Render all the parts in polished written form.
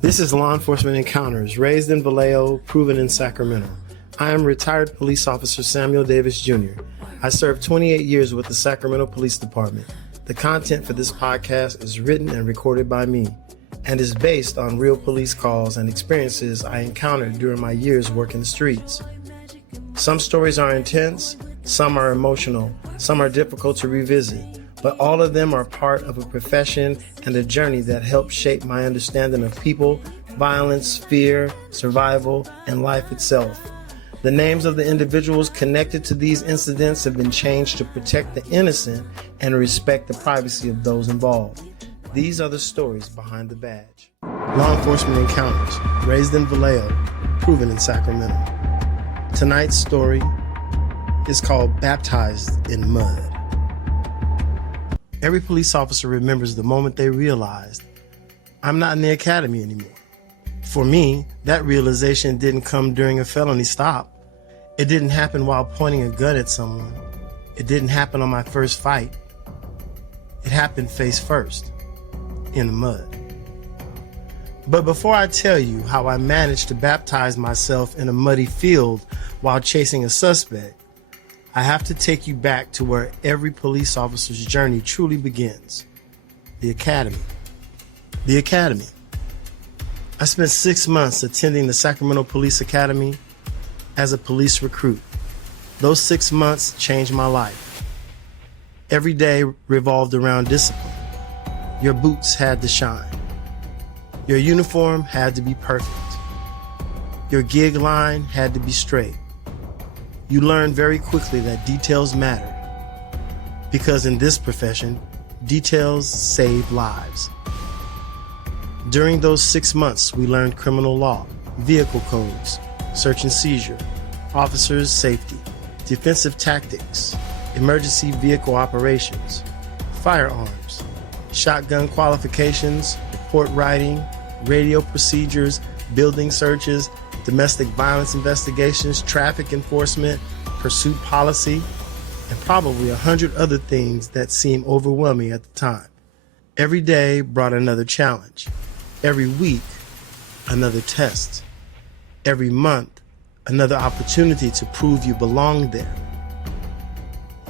This is Law Enforcement Encounters, raised in Vallejo, proven in Sacramento. I am retired police officer Samuel Davis Jr. I served 28 years with the Sacramento Police Department. The content for this podcast is written and recorded by me and is based on real police calls and experiences I encountered during my years working the streets. Some stories are intense, some are emotional, some are difficult to revisit, but all of them are part of a profession and a journey that helped shape my understanding of people, violence, fear, survival, and life itself. The names of the individuals connected to these incidents have been changed to protect the innocent and respect the privacy of those involved. These are the stories behind the badge. Law Enforcement Encounters, raised in Vallejo, proven in Sacramento. Tonight's story is called Baptized in Mud. Every police officer remembers the moment they realized, I'm not in the academy anymore. For me, that realization didn't come during a felony stop. It didn't happen while pointing a gun at someone. It didn't happen on my first fight. It happened face first, in the mud. But before I tell you how I managed to baptize myself in a muddy field while chasing a suspect, I have to take you back to where every police officer's journey truly begins. The academy. The academy. I spent 6 months attending the Sacramento Police Academy as a police recruit. Those 6 months changed my life. Every day revolved around discipline. Your boots had to shine. Your uniform had to be perfect. Your gig line had to be straight. You learn very quickly that details matter, because in this profession, details save lives. During those 6 months, we learned criminal law, vehicle codes, search and seizure, officers' safety, defensive tactics, emergency vehicle operations, firearms, shotgun qualifications, report writing, radio procedures, building searches, domestic violence investigations, traffic enforcement, pursuit policy, and probably 100 other things that seemed overwhelming at the time. Every day brought another challenge. Every week, another test. Every month, another opportunity to prove you belonged there.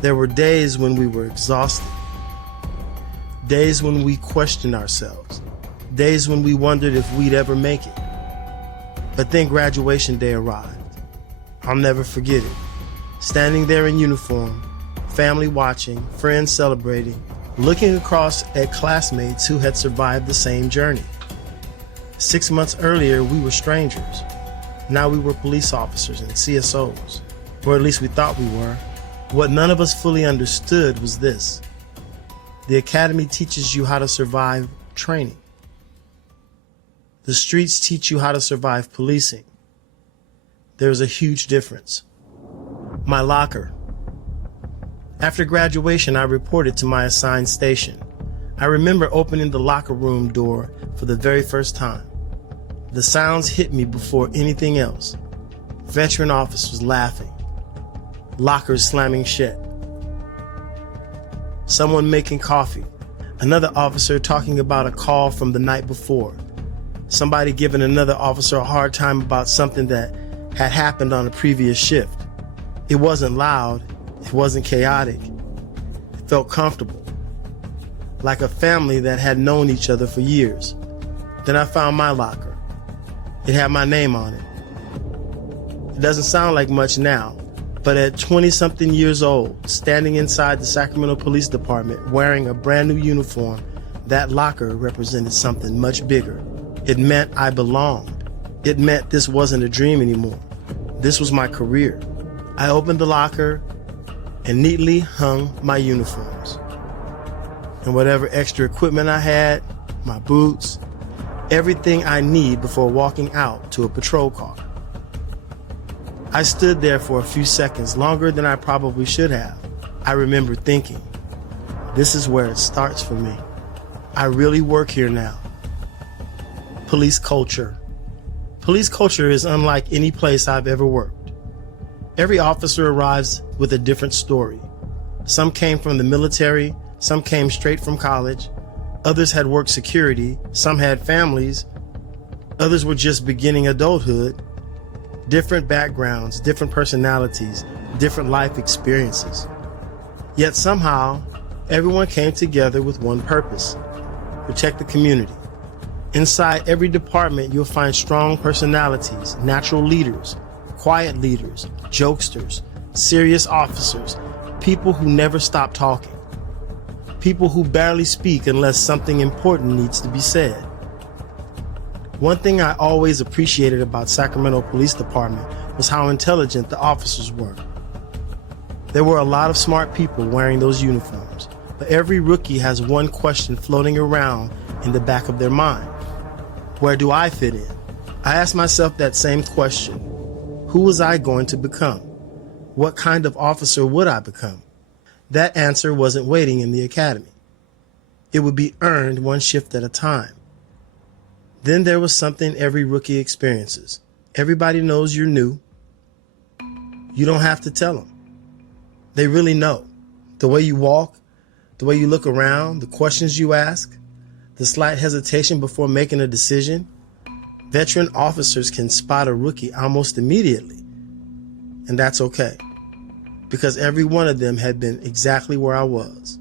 There were days when we were exhausted. Days when we questioned ourselves. Days when we wondered if we'd ever make it. But then graduation day arrived. I'll never forget it. Standing there in uniform, family watching, friends celebrating, looking across at classmates who had survived the same journey. 6 months earlier, we were strangers. Now we were police officers and CSOs, or at least we thought we were. What none of us fully understood was this. The academy teaches you how to survive training. The streets teach you how to survive policing. There's a huge difference. My locker. After graduation, I reported to my assigned station. I remember opening the locker room door for the very first time. The sounds hit me before anything else. Veteran officers laughing. Lockers slamming shut. Someone making coffee. Another officer talking about a call from the night before. Somebody giving another officer a hard time about something that had happened on a previous shift. It wasn't loud. It wasn't chaotic. It felt comfortable. Like a family that had known each other for years. Then I found my locker. It had my name on it. It doesn't sound like much now, but at 20-something years old, standing inside the Sacramento Police Department wearing a brand new uniform, that locker represented something much bigger. It meant I belonged. It meant this wasn't a dream anymore. This was my career. I opened the locker and neatly hung my uniforms. And whatever extra equipment I had, my boots, everything I need before walking out to a patrol car. I stood there for a few seconds, longer than I probably should have. I remember thinking, this is where it starts for me. I really work here now. Police culture. Police culture is unlike any place I've ever worked. Every officer arrives with a different story. Some came from the military, some came straight from college, others had worked security, some had families, Others were just beginning adulthood, different backgrounds, different personalities, different life experiences. Yet somehow, everyone came together with one purpose: protect the community. Inside every department, you'll find strong personalities, natural leaders, quiet leaders, jokesters, serious officers, people who never stop talking, people who barely speak unless something important needs to be said. One thing I always appreciated about Sacramento Police Department was how intelligent the officers were. There were a lot of smart people wearing those uniforms, but every rookie has one question floating around in the back of their mind. Where do I fit in? I asked myself that same question. Who was I going to become? What kind of officer would I become? That answer wasn't waiting in the academy. It would be earned one shift at a time. Then there was something every rookie experiences. Everybody knows you're new. You don't have to tell them. They really know. The way you walk, the way you look around, the questions you ask, the slight hesitation before making a decision. Veteran officers can spot a rookie almost immediately. And that's okay, because every one of them had been exactly where I was.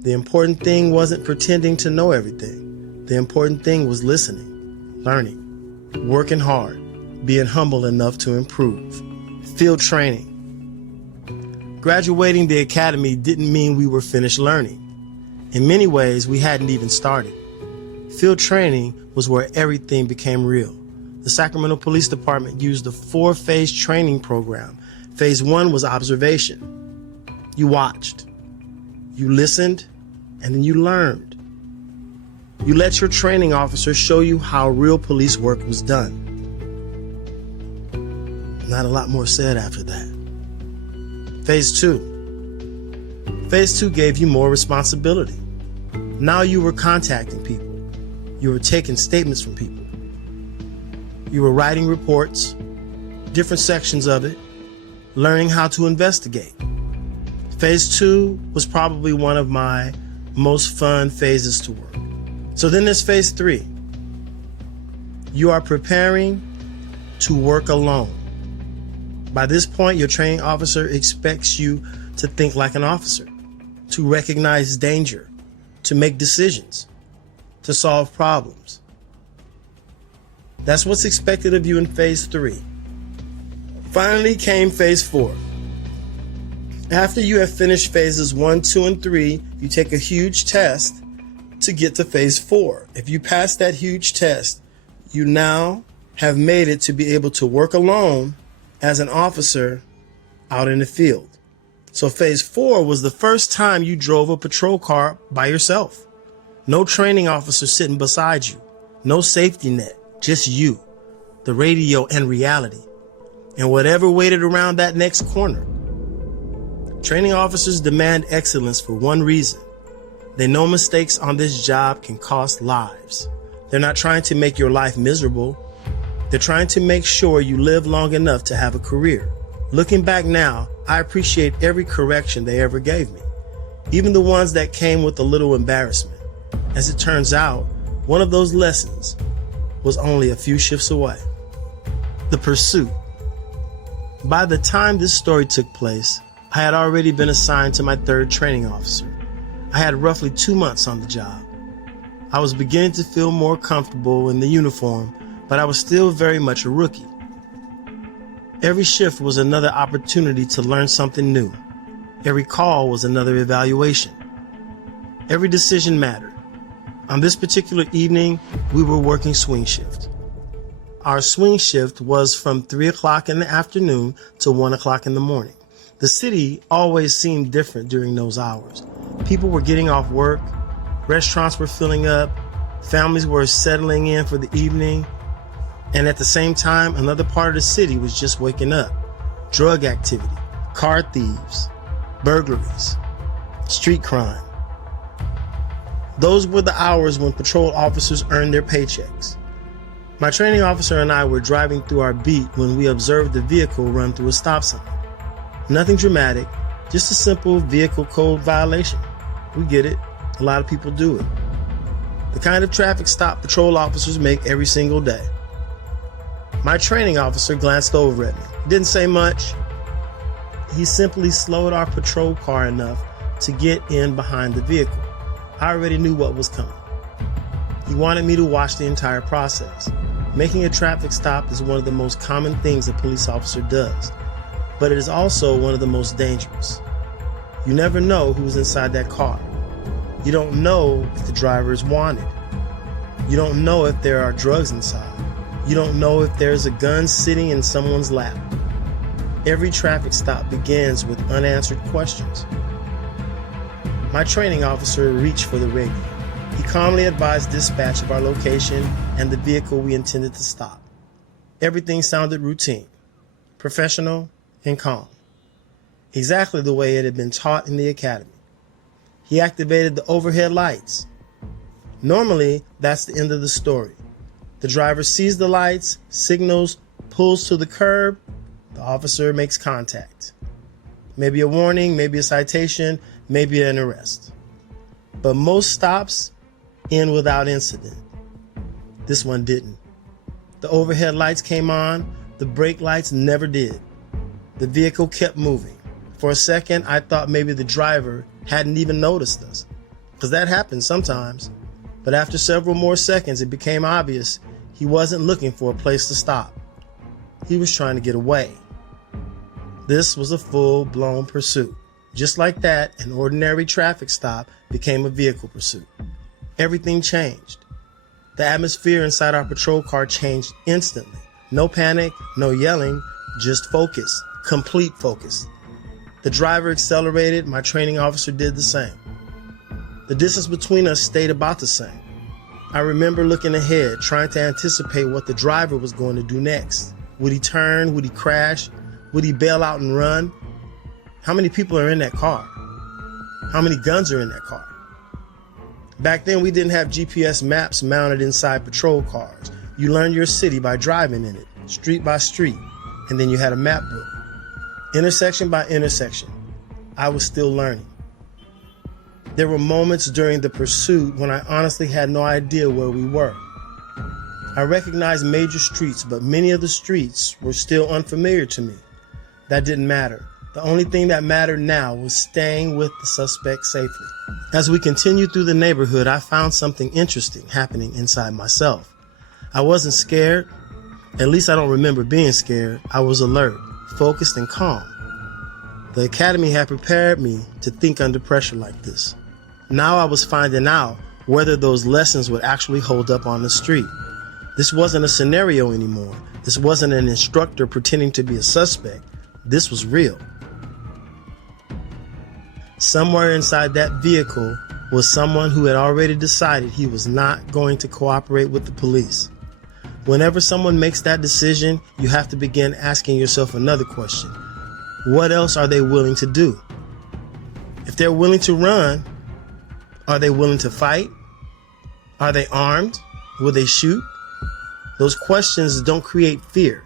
The important thing wasn't pretending to know everything. The important thing was listening, learning, working hard, being humble enough to improve. Field training. Graduating the academy didn't mean we were finished learning. In many ways, we hadn't even started. Field training was where everything became real. The Sacramento Police Department used a 4-phase training program. Phase 1 was observation. You watched, you listened, and then you learned. You let your training officer show you how real police work was done. Not a lot more said after that. Phase 2. Phase 2 gave you more responsibility. Now you were contacting people. You were taking statements from people. You were writing reports, different sections of it, learning how to investigate. Phase 2 was probably one of my most fun phases to work. So then there's phase 3. You are preparing to work alone. By this point, your training officer expects you to think like an officer, to recognize danger, to make decisions, to solve problems. That's what's expected of you in phase 3. Finally came phase 4. After you have finished phases 1, 2, and 3, you take a huge test to get to phase 4. If you pass that huge test, you now have made it to be able to work alone as an officer out in the field. So phase 4 was the first time you drove a patrol car by yourself. No training officer sitting beside you. No safety net, just you, the radio and reality, and whatever waited around that next corner. Training officers demand excellence for one reason. They know mistakes on this job can cost lives. They're not trying to make your life miserable. They're trying to make sure you live long enough to have a career. Looking back now, I appreciate every correction they ever gave me, even the ones that came with a little embarrassment. As it turns out, one of those lessons was only a few shifts away. The pursuit. By the time this story took place, I had already been assigned to my 3rd training officer. I had roughly 2 months on the job. I was beginning to feel more comfortable in the uniform, but I was still very much a rookie. Every shift was another opportunity to learn something new. Every call was another evaluation. Every decision mattered. On this particular evening, we were working swing shift. Our swing shift was from 3 o'clock in the afternoon to 1 o'clock in the morning. The city always seemed different during those hours. People were getting off work, restaurants were filling up, families were settling in for the evening, and at the same time, another part of the city was just waking up. Drug activity, car thieves, burglaries, street crime. Those were the hours when patrol officers earned their paychecks. My training officer and I were driving through our beat when we observed the vehicle run through a stop sign. Nothing dramatic, just a simple vehicle code violation. We get it. A lot of people do it. The kind of traffic stop patrol officers make every single day. My training officer glanced over at me. Didn't say much. He simply slowed our patrol car enough to get in behind the vehicle. I already knew what was coming. He wanted me to watch the entire process. Making a traffic stop is one of the most common things a police officer does, but it is also one of the most dangerous. You never know who's inside that car. You don't know if the driver is wanted. You don't know if there are drugs inside. You don't know if there's a gun sitting in someone's lap. Every traffic stop begins with unanswered questions. My training officer reached for the radio. He calmly advised dispatch of our location and the vehicle we intended to stop. Everything sounded routine, professional, and calm. Exactly the way it had been taught in the academy. He activated the overhead lights. Normally, that's the end of the story. The driver sees the lights, signals, pulls to the curb. The officer makes contact. Maybe a warning, maybe a citation, maybe an arrest. But most stops end without incident. This one didn't. The overhead lights came on, the brake lights never did. The vehicle kept moving. For a second, I thought maybe the driver hadn't even noticed us, because that happens sometimes. But after several more seconds, it became obvious he wasn't looking for a place to stop. He was trying to get away. This was a full-blown pursuit. Just like that, an ordinary traffic stop became a vehicle pursuit. Everything changed. The atmosphere inside our patrol car changed instantly. No panic, no yelling, just focus, complete focus. The driver accelerated, my training officer did the same. The distance between us stayed about the same. I remember looking ahead, trying to anticipate what the driver was going to do next. Would he turn? Would he crash? Would he bail out and run? How many people are in that car? How many guns are in that car? Back then, we didn't have GPS maps mounted inside patrol cars. You learned your city by driving in it, street by street, and then you had a map book. Intersection by intersection, I was still learning. There were moments during the pursuit when I honestly had no idea where we were. I recognized major streets, but many of the streets were still unfamiliar to me. That didn't matter. The only thing that mattered now was staying with the suspect safely. As we continued through the neighborhood, I found something interesting happening inside myself. I wasn't scared. At least I don't remember being scared. I was alert, focused, and calm. The academy had prepared me to think under pressure like this. Now I was finding out whether those lessons would actually hold up on the street. This wasn't a scenario anymore. This wasn't an instructor pretending to be a suspect. This was real. Somewhere inside that vehicle was someone who had already decided he was not going to cooperate with the police. Whenever someone makes that decision, you have to begin asking yourself another question. What else are they willing to do? If they're willing to run, are they willing to fight? Are they armed? Will they shoot? Those questions don't create fear.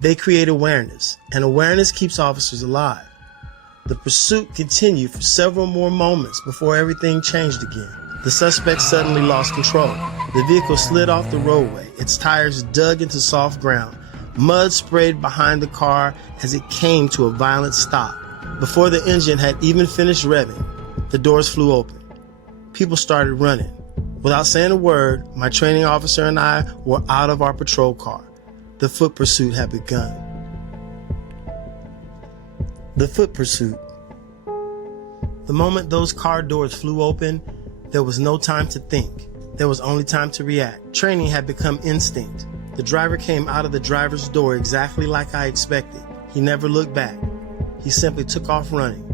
They create awareness, and awareness keeps officers alive. The pursuit continued for several more moments before everything changed again. The suspect suddenly lost control. The vehicle slid off the roadway. Its tires dug into soft ground. Mud sprayed behind the car as it came to a violent stop. Before the engine had even finished revving, the doors flew open. People started running. Without saying a word, my training officer and I were out of our patrol car. The foot pursuit had begun. The foot pursuit. The moment those car doors flew open, there was no time to think. There was only time to react. Training had become instinct. The driver came out of the driver's door exactly like I expected. He never looked back. He simply took off running.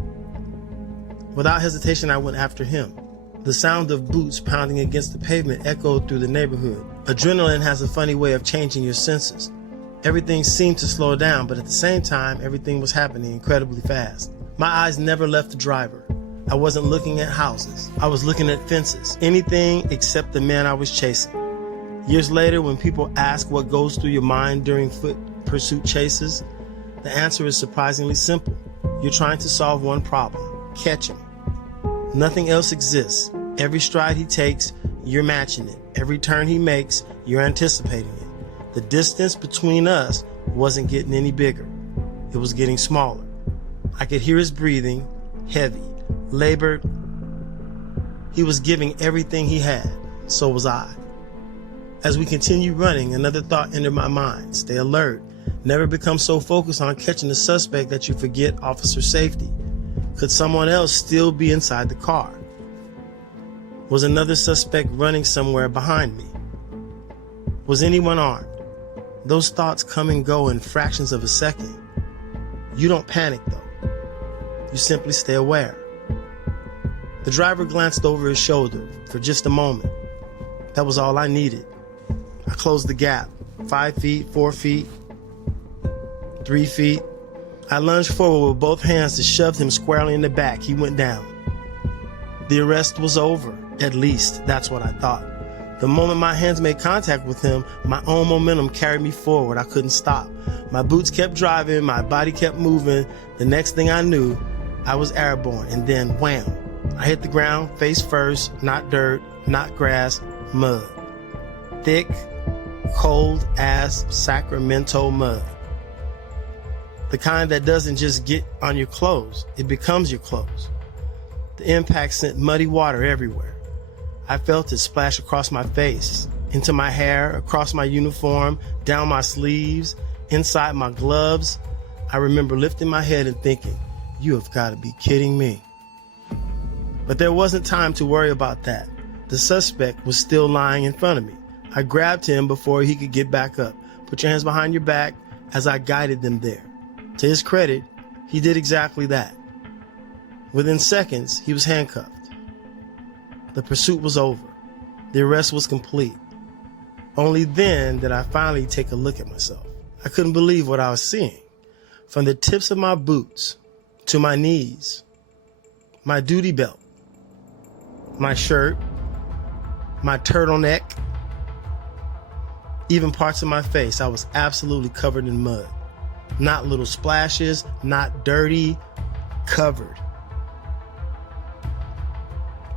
Without hesitation, I went after him. The sound of boots pounding against the pavement echoed through the neighborhood. Adrenaline has a funny way of changing your senses. Everything seemed to slow down, but at the same time, everything was happening incredibly fast. My eyes never left the driver. I wasn't looking at houses. I was looking at fences. Anything except the man I was chasing. Years later, when people ask what goes through your mind during foot pursuit chases, the answer is surprisingly simple. You're trying to solve one problem: catch him. Nothing else exists. Every stride he takes, you're matching it. Every turn he makes, you're anticipating it. The distance between us wasn't getting any bigger. It was getting smaller. I could hear his breathing, heavy, labored. He was giving everything he had. So was I. As we continued running, another thought entered my mind. Stay alert. Never become so focused on catching the suspect that you forget officer safety. Could someone else still be inside the car? Was another suspect running somewhere behind me? Was anyone armed? Those thoughts come and go in fractions of a second. You don't panic though. You simply stay aware. The driver glanced over his shoulder for just a moment. That was all I needed. I closed the gap. 5 feet, 4 feet, 3 feet. I lunged forward with both hands to shove him squarely in the back. He went down. The arrest was over. At least, that's what I thought. The moment my hands made contact with him, my own momentum carried me forward. I couldn't stop. My boots kept driving. My body kept moving. The next thing I knew, I was airborne. And then, wham! I hit the ground, face first, not dirt, not grass, mud. Thick, cold-ass Sacramento mud. The kind that doesn't just get on your clothes, it becomes your clothes. The impact sent muddy water everywhere. I felt it splash across my face, into my hair, across my uniform, down my sleeves, inside my gloves. I remember lifting my head and thinking, you have got to be kidding me. But there wasn't time to worry about that. The suspect was still lying in front of me. I grabbed him before he could get back up. Put your hands behind your back as I guided them there. To his credit, he did exactly that. Within seconds, he was handcuffed. The pursuit was over. The arrest was complete. Only then did I finally take a look at myself. I couldn't believe what I was seeing. From the tips of my boots to my knees, my duty belt, my shirt, my turtleneck, even parts of my face, I was absolutely covered in mud. Not little splashes, not dirty, covered.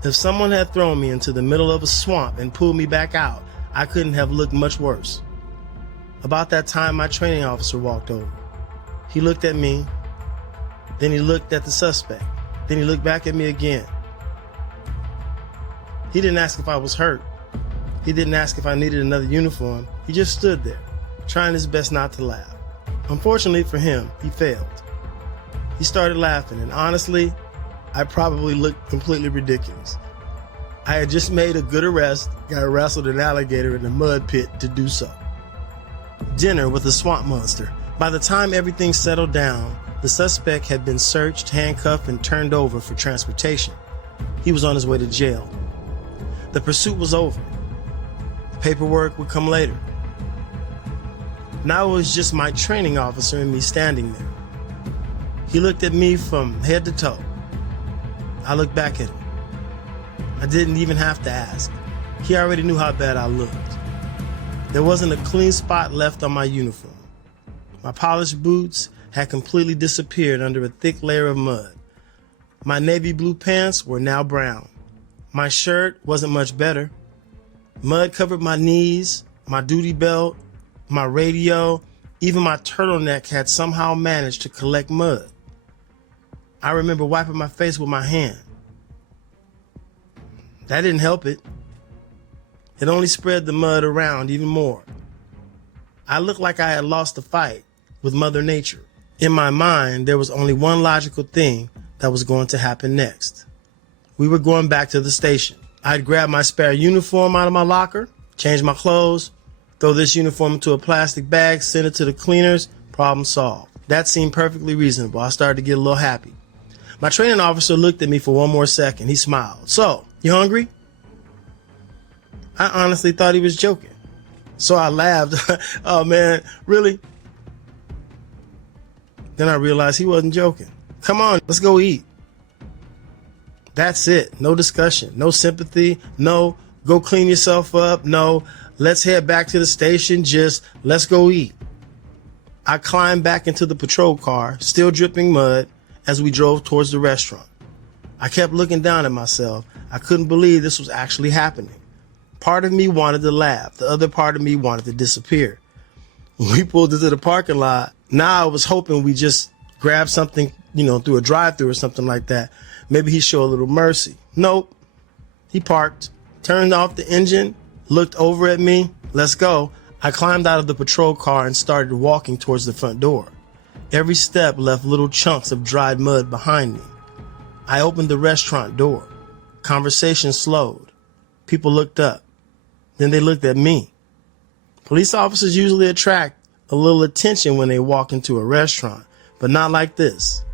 If someone had thrown me into the middle of a swamp and pulled me back out, I couldn't have looked much worse. About that time, my training officer walked over. He looked at me, then he looked at the suspect, then he looked back at me again. He didn't ask if I was hurt. He didn't ask if I needed another uniform. He just stood there, trying his best not to laugh. Unfortunately for him, he failed. He started laughing, and honestly, I probably looked completely ridiculous. I had just made a good arrest, got wrestled an alligator in a mud pit to do so. Dinner with a swamp monster. By the time everything settled down, the suspect had been searched, handcuffed, and turned over for transportation. He was on his way to jail. The pursuit was over. Paperwork would come later. Now it was just my training officer and me standing there. He looked at me from head to toe. I looked back at him. I didn't even have to ask. He already knew how bad I looked. There wasn't a clean spot left on my uniform. My polished boots had completely disappeared under a thick layer of mud. My navy blue pants were now brown. My shirt wasn't much better. Mud covered my knees, my duty belt, my radio, even my turtleneck had somehow managed to collect mud. I remember wiping my face with my hand. That didn't help it. It only spread the mud around even more. I looked like I had lost the fight with Mother Nature. In my mind, there was only one logical thing that was going to happen next. We were going back to the station. I'd grab my spare uniform out of my locker, change my clothes, throw this uniform into a plastic bag, send it to the cleaners, problem solved. That seemed perfectly reasonable. I started to get a little happy. My training officer looked at me for one more second. He smiled. So, you hungry? I honestly thought he was joking. So I laughed. Oh man, really? Then I realized he wasn't joking. Come on, let's go eat. That's it. No discussion, no sympathy, no go clean yourself up, no let's head back to the station, just let's go eat. I climbed back into the patrol car, still dripping mud, as we drove towards the restaurant. I kept looking down at myself. I couldn't believe this was actually happening. Part of me wanted to laugh. The other part of me wanted to disappear. When we pulled into the parking lot, now I was hoping we just grab something, through a drive-thru or something like that. Maybe he'd show a little mercy. Nope. He parked, turned off the engine, looked over at me. Let's go. I climbed out of the patrol car and started walking towards the front door. Every step left little chunks of dried mud behind me. I opened the restaurant door. Conversation slowed. People looked up. Then they looked at me. Police officers usually attract a little attention when they walk into a restaurant, but not like this.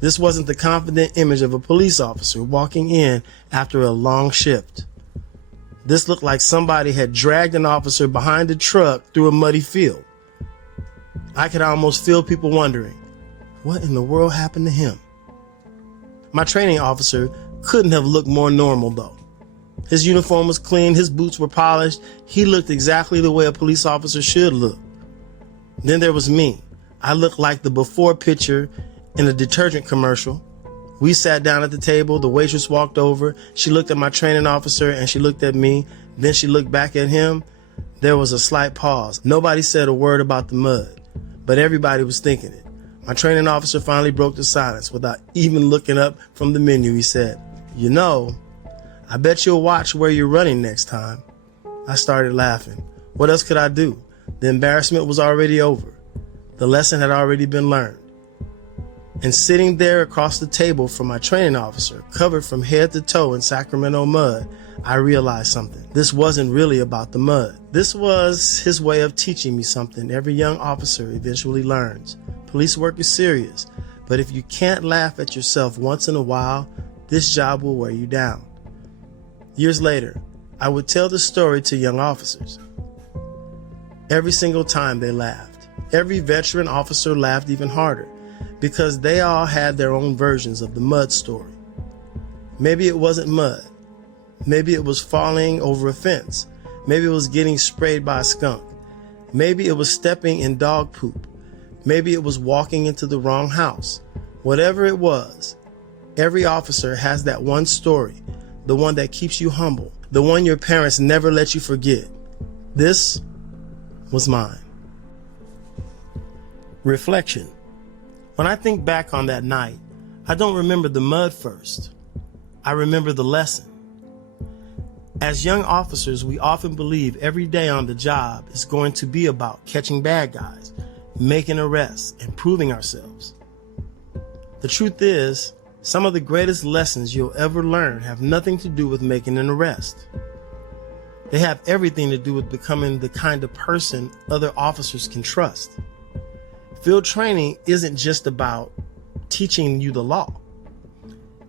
This wasn't the confident image of a police officer walking in after a long shift. This looked like somebody had dragged an officer behind a truck through a muddy field. I could almost feel people wondering, what in the world happened to him? My training officer couldn't have looked more normal though. His uniform was clean, his boots were polished. He looked exactly the way a police officer should look. Then there was me. I looked like the before picture in a detergent commercial. We sat down at the table. The waitress walked over. She looked at my training officer and she looked at me. Then she looked back at him. There was a slight pause. Nobody said a word about the mud, but everybody was thinking it. My training officer finally broke the silence without even looking up from the menu. He said, I bet you'll watch where you're running next time. I started laughing. What else could I do? The embarrassment was already over. The lesson had already been learned. And sitting there across the table from my training officer, covered from head to toe in Sacramento mud, I realized something. This wasn't really about the mud. This was his way of teaching me something every young officer eventually learns. Police work is serious, but if you can't laugh at yourself once in a while, this job will wear you down. Years later, I would tell the story to young officers. Every single time they laughed. Every veteran officer laughed even harder because they all had their own versions of the mud story. Maybe it wasn't mud. Maybe it was falling over a fence. Maybe it was getting sprayed by a skunk. Maybe it was stepping in dog poop. Maybe it was walking into the wrong house. Whatever it was, every officer has that one story, the one that keeps you humble, the one your parents never let you forget. This was mine. Reflection. When I think back on that night, I don't remember the mud first. I remember the lesson. As young officers, we often believe every day on the job is going to be about catching bad guys, making arrests, and proving ourselves. The truth is, some of the greatest lessons you'll ever learn have nothing to do with making an arrest. They have everything to do with becoming the kind of person other officers can trust. Field training isn't just about teaching you the law.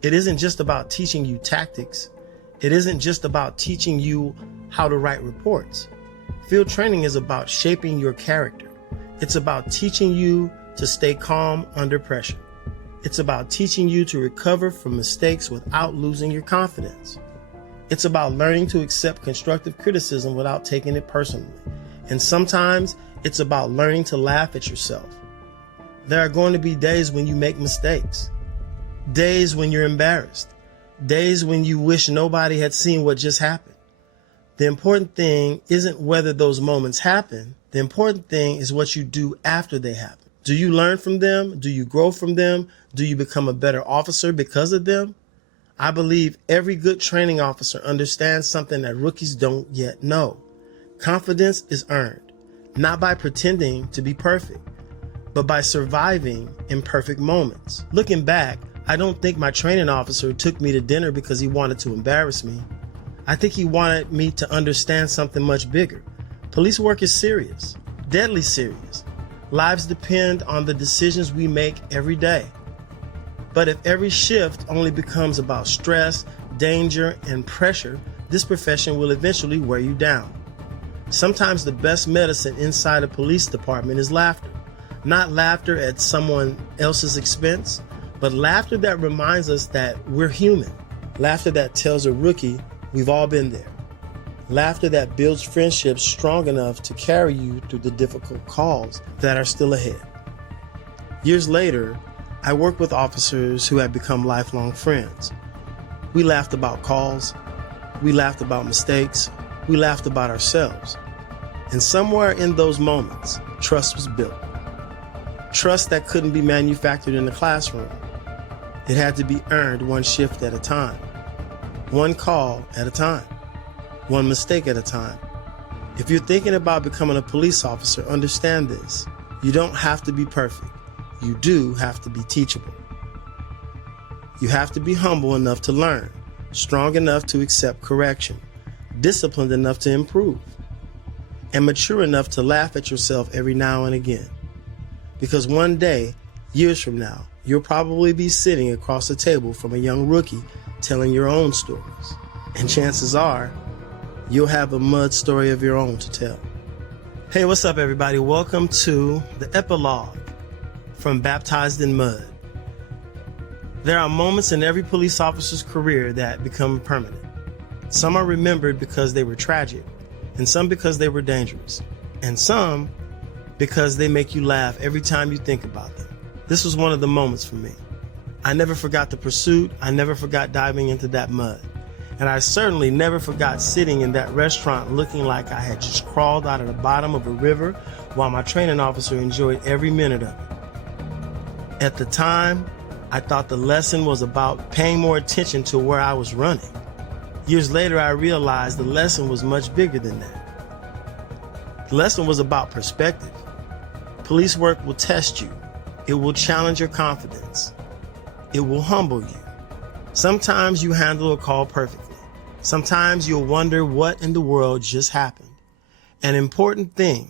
It isn't just about teaching you tactics. It isn't just about teaching you how to write reports. Field training is about shaping your character. It's about teaching you to stay calm under pressure. It's about teaching you to recover from mistakes without losing your confidence. It's about learning to accept constructive criticism without taking it personally. And sometimes it's about learning to laugh at yourself. There are going to be days when you make mistakes, days when you're embarrassed, days when you wish nobody had seen what just happened. The important thing isn't whether those moments happen. The important thing is what you do after they happen. Do you learn from them? Do you grow from them? Do you become a better officer because of them? I believe every good training officer understands something that rookies don't yet know. Confidence is earned, not by pretending to be perfect, but by surviving imperfect moments. Looking back, I don't think my training officer took me to dinner because he wanted to embarrass me. I think he wanted me to understand something much bigger. Police work is serious, deadly serious. Lives depend on the decisions we make every day. But if every shift only becomes about stress, danger, and pressure, this profession will eventually wear you down. Sometimes the best medicine inside a police department is laughter. Not laughter at someone else's expense, but laughter that reminds us that we're human. Laughter that tells a rookie we've all been there. Laughter that builds friendships strong enough to carry you through the difficult calls that are still ahead. Years later, I worked with officers who had become lifelong friends. We laughed about calls. We laughed about mistakes. We laughed about ourselves. And somewhere in those moments, trust was built. Trust that couldn't be manufactured in the classroom. It had to be earned one shift at a time, one call at a time, one mistake at a time. If you're thinking about becoming a police officer, understand this. You don't have to be perfect. You do have to be teachable. You have to be humble enough to learn, strong enough to accept correction, disciplined enough to improve, and mature enough to laugh at yourself every now and again. Because one day, years from now, you'll probably be sitting across the table from a young rookie telling your own stories. And chances are, you'll have a mud story of your own to tell. Hey, what's up, everybody? Welcome to the epilogue from Baptized in Mud. There are moments in every police officer's career that become permanent. Some are remembered because they were tragic, and some because they were dangerous, and some because they make you laugh every time you think about them. This was one of the moments for me. I never forgot the pursuit. I never forgot diving into that mud. And I certainly never forgot sitting in that restaurant looking like I had just crawled out of the bottom of a river while my training officer enjoyed every minute of it. At the time, I thought the lesson was about paying more attention to where I was running. Years later, I realized the lesson was much bigger than that. The lesson was about perspective. Police work will test you. It will challenge your confidence. It will humble you. Sometimes you handle a call perfectly. Sometimes you'll wonder what in the world just happened. The important thing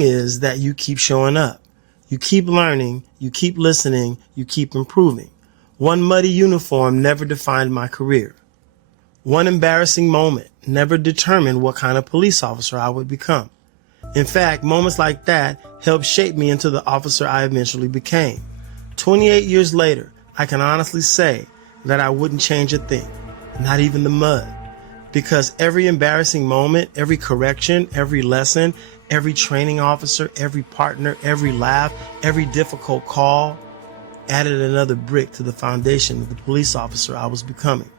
is that you keep showing up. You keep learning, you keep listening, you keep improving. One muddy uniform never defined my career. One embarrassing moment never determined what kind of police officer I would become. In fact, moments like that helped shape me into the officer I eventually became. 28 years later, I can honestly say that I wouldn't change a thing, not even the mud. Because every embarrassing moment, every correction, every lesson, every training officer, every partner, every laugh, every difficult call added another brick to the foundation of the police officer I was becoming.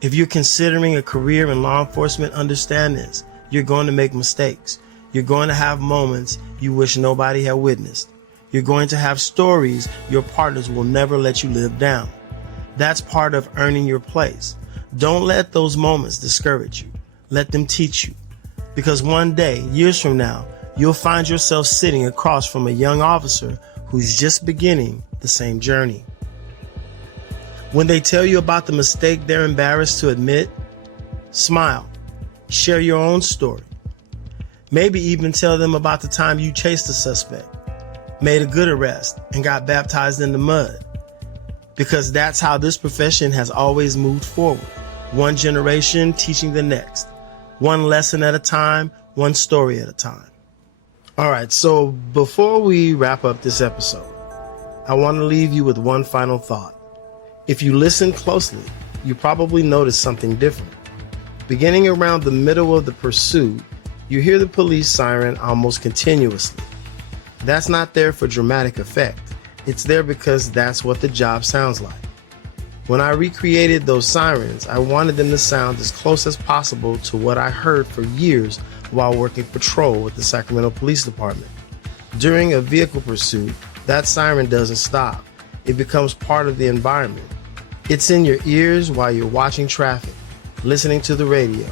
If you're considering a career in law enforcement, understand this. You're going to make mistakes. You're going to have moments you wish nobody had witnessed. You're going to have stories your partners will never let you live down. That's part of earning your place. Don't let those moments discourage you. Let them teach you. Because one day, years from now, you'll find yourself sitting across from a young officer who's just beginning the same journey. When they tell you about the mistake they're embarrassed to admit, smile. Share your own story. Maybe even tell them about the time you chased a suspect, made a good arrest, and got baptized in the mud. Because that's how this profession has always moved forward. One generation teaching the next. One lesson at a time, one story at a time. All right, so before we wrap up this episode, I want to leave you with one final thought. If you listen closely, you probably notice something different. Beginning around the middle of the pursuit, you hear the police siren almost continuously. That's not there for dramatic effect. It's there because that's what the job sounds like. When I recreated those sirens, I wanted them to sound as close as possible to what I heard for years while working patrol with the Sacramento Police Department. During a vehicle pursuit, that siren doesn't stop. It becomes part of the environment. It's in your ears while you're watching traffic, listening to the radio,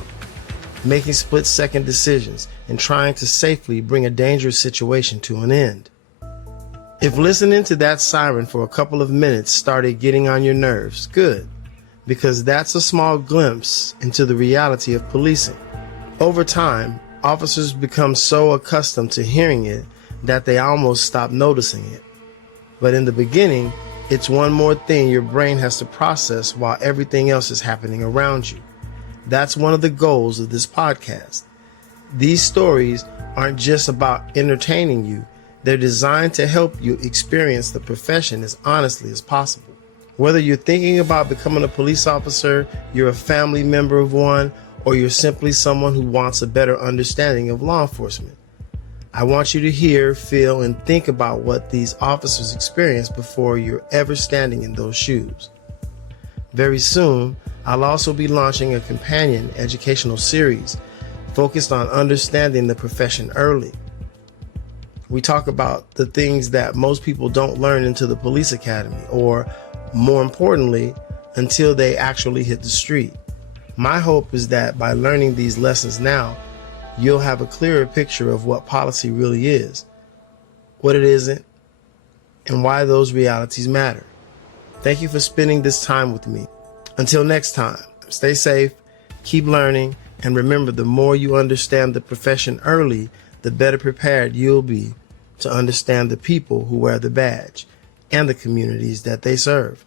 making split-second decisions, and trying to safely bring a dangerous situation to an end. If listening to that siren for a couple of minutes started getting on your nerves, good, because that's a small glimpse into the reality of policing. Over time, officers become so accustomed to hearing it that they almost stop noticing it. But in the beginning, it's one more thing your brain has to process while everything else is happening around you. That's one of the goals of this podcast. These stories aren't just about entertaining you. They're designed to help you experience the profession as honestly as possible. Whether you're thinking about becoming a police officer, you're a family member of one, or you're simply someone who wants a better understanding of law enforcement, I want you to hear, feel, and think about what these officers experience before you're ever standing in those shoes. Very soon, I'll also be launching a companion educational series focused on understanding the profession early. We talk about the things that most people don't learn into the police academy, or more importantly, until they actually hit the street. My hope is that by learning these lessons now, you'll have a clearer picture of what policy really is, what it isn't, and why those realities matter. Thank you for spending this time with me. Until next time, stay safe, keep learning, and remember, the more you understand the profession early, the better prepared you'll be to understand the people who wear the badge and the communities that they serve.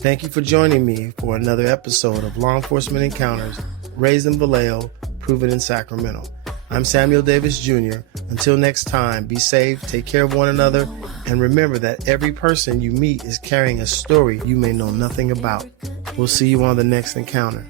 Thank you for joining me for another episode of Law Enforcement Encounters, raised in Vallejo, proven in Sacramento. I'm Samuel Davis Jr. Until next time, be safe, take care of one another, and remember that every person you meet is carrying a story you may know nothing about. We'll see you on the next encounter.